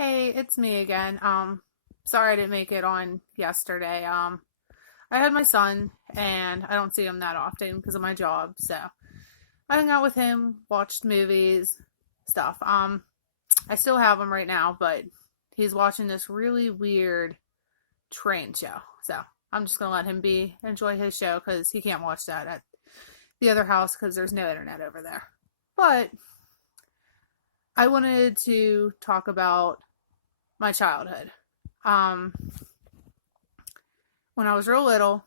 Hey, it's me again. Sorry I didn't make it on yesterday. I had my son and I don't see him that often because of my job. So I hung out with him, watched movies, stuff. I still have him right now, but he's watching this really weird train show. So I'm just gonna let him enjoy his show because he can't watch that at the other house because there's no internet over there. But I wanted to talk about my childhood. Um, when I was real little,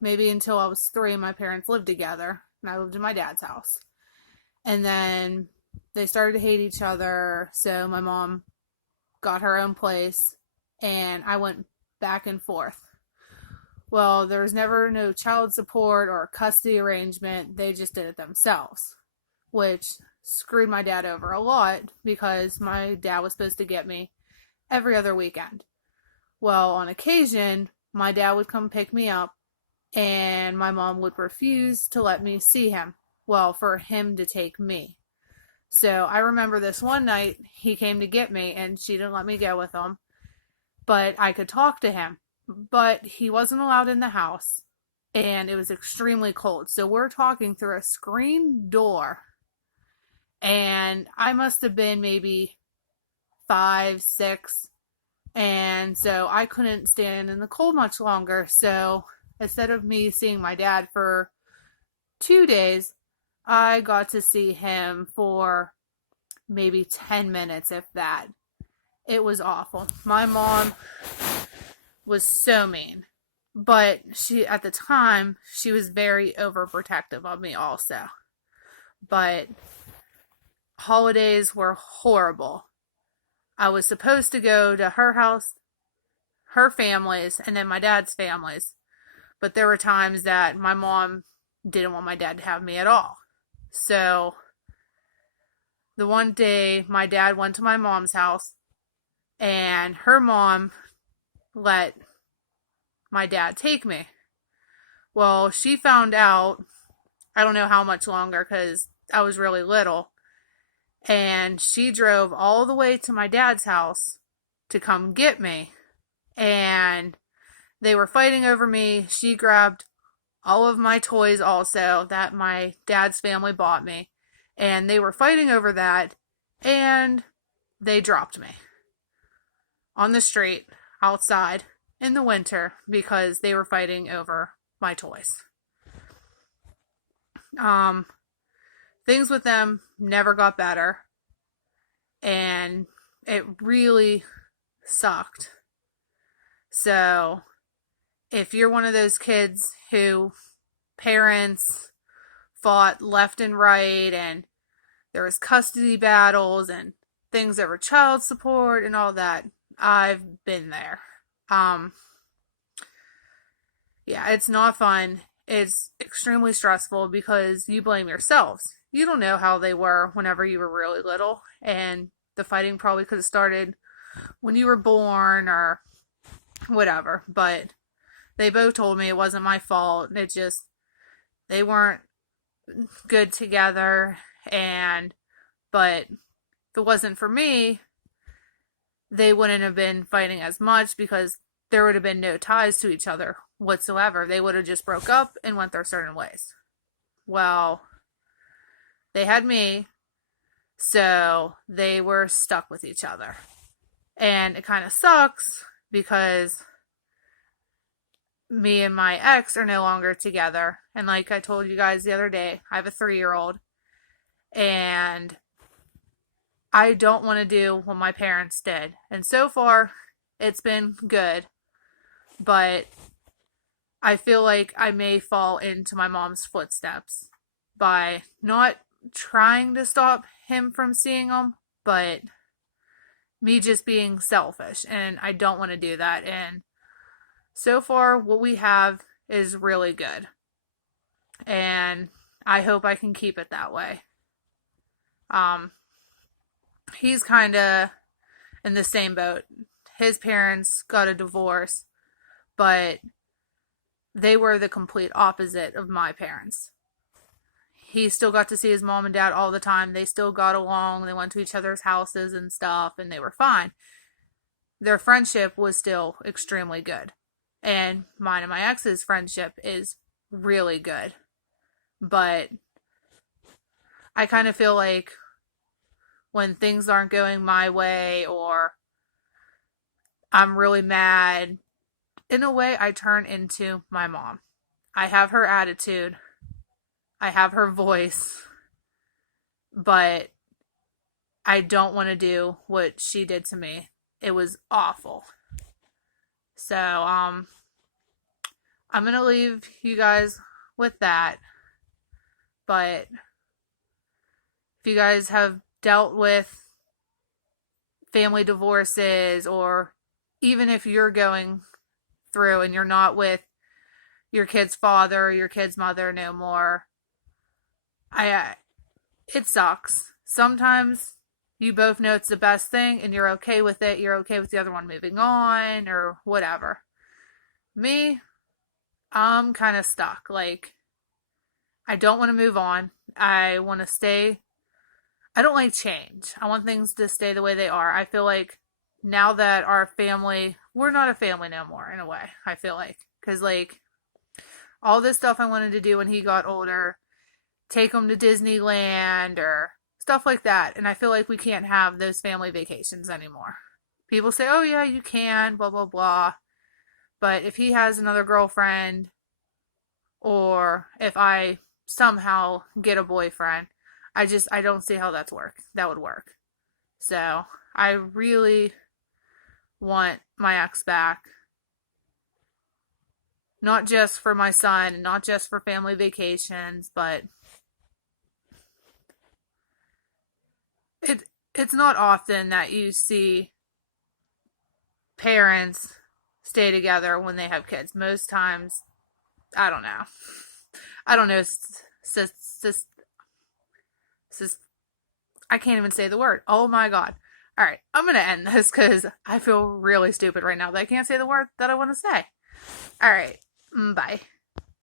maybe until I was three, my parents lived together, and I lived in my dad's house. And then they started to hate each other, so my mom got her own place, and I went back and forth. Well, there was never no child support or custody arrangement. They just did it themselves, which screwed my dad over a lot because my dad was supposed to get me every other weekend. Well, on occasion, my dad would come pick me up and my mom would refuse to let me see him. Well, for him to take me. So I remember this one night he came to get me and she didn't let me go with him, but I could talk to him. But he wasn't allowed in the house and it was extremely cold. So we're talking through a screen door and I must have been maybe five, six, and so I couldn't stand in the cold much longer. So instead of me seeing my dad for 2 days, I got to see him for maybe 10 minutes, if that. It was awful. My mom was so mean. But at the time, she was very overprotective of me also. But holidays were horrible. I was supposed to go to her house, her families, and then my dad's families. But there were times that my mom didn't want my dad to have me at all. So the one day my dad went to my mom's house and her mom let my dad take me. Well, she found out, I don't know how much longer because I was really little, and she drove all the way to my dad's house to come get me. And they were fighting over me. She grabbed all of my toys also that my dad's family bought me. And they were fighting over that. And they dropped me on the street outside in the winter because they were fighting over my toys. Um, Things with them never got better. And it really sucked. So if you're one of those kids who parents fought left and right and there was custody battles and things over child support and all that, I've been there. Um yeah, it's not fun. It's extremely stressful because you blame yourselves. You don't know how they were whenever you were really little, and the fighting probably could have started when you were born or whatever, but they both told me it wasn't my fault. It just, they weren't good together. And, but if it wasn't for me, they wouldn't have been fighting as much because there would have been no ties to each other whatsoever. They would have just broke up and went their certain ways. Well, they had me, so they were stuck with each other. And it kind of sucks because me and my ex are no longer together. And like I told you guys the other day, I have a 3-year-old and I don't want to do what my parents did. And so far, it's been good, but I feel like I may fall into my mom's footsteps by not trying to stop him from seeing them, but me just being selfish. And I don't want to do that. And so far, what we have is really good. And I hope I can keep it that way. Um, he's kind of in the same boat. His parents got a divorce, but they were the complete opposite of my parents. he still got to see his mom and dad all the time. They still got along. They went to each other's houses and stuff, and they were fine. Their friendship was still extremely good. And mine and my ex's friendship is really good. But I kind of feel like when things aren't going my way or I'm really mad, in a way, I turn into my mom. I have her attitude, I have her voice, but I don't want to do what she did to me. It was awful. So, I'm going to leave you guys with that. But if you guys have dealt with family divorces, or even if you're going through and you're not with your kid's father or your kid's mother no more, it sucks. Sometimes you both know it's the best thing and you're okay with it. You're okay with the other one moving on or whatever. Me, I'm kind of stuck. Like, I don't want to move on. I want to stay. I don't like change. I want things to stay the way they are. I feel like now that our family, we're not a family no more in a way, I feel like. Because, like, all this stuff I wanted to do when he got older, take him to Disneyland or stuff like that. And I feel like we can't have those family vacations anymore. People say, oh, yeah, you can, blah, blah, blah. But if he has another girlfriend, or if I somehow get a boyfriend, I don't see how that would work. So I really want my ex back. Not just for my son, not just for family vacations, but it's not often that you see parents stay together when they have kids. Most times, I don't know. I don't know. I can't even say the word. Oh my God. All right. I'm going to end this because I feel really stupid right now that I can't say the word that I want to say. All right. Bye.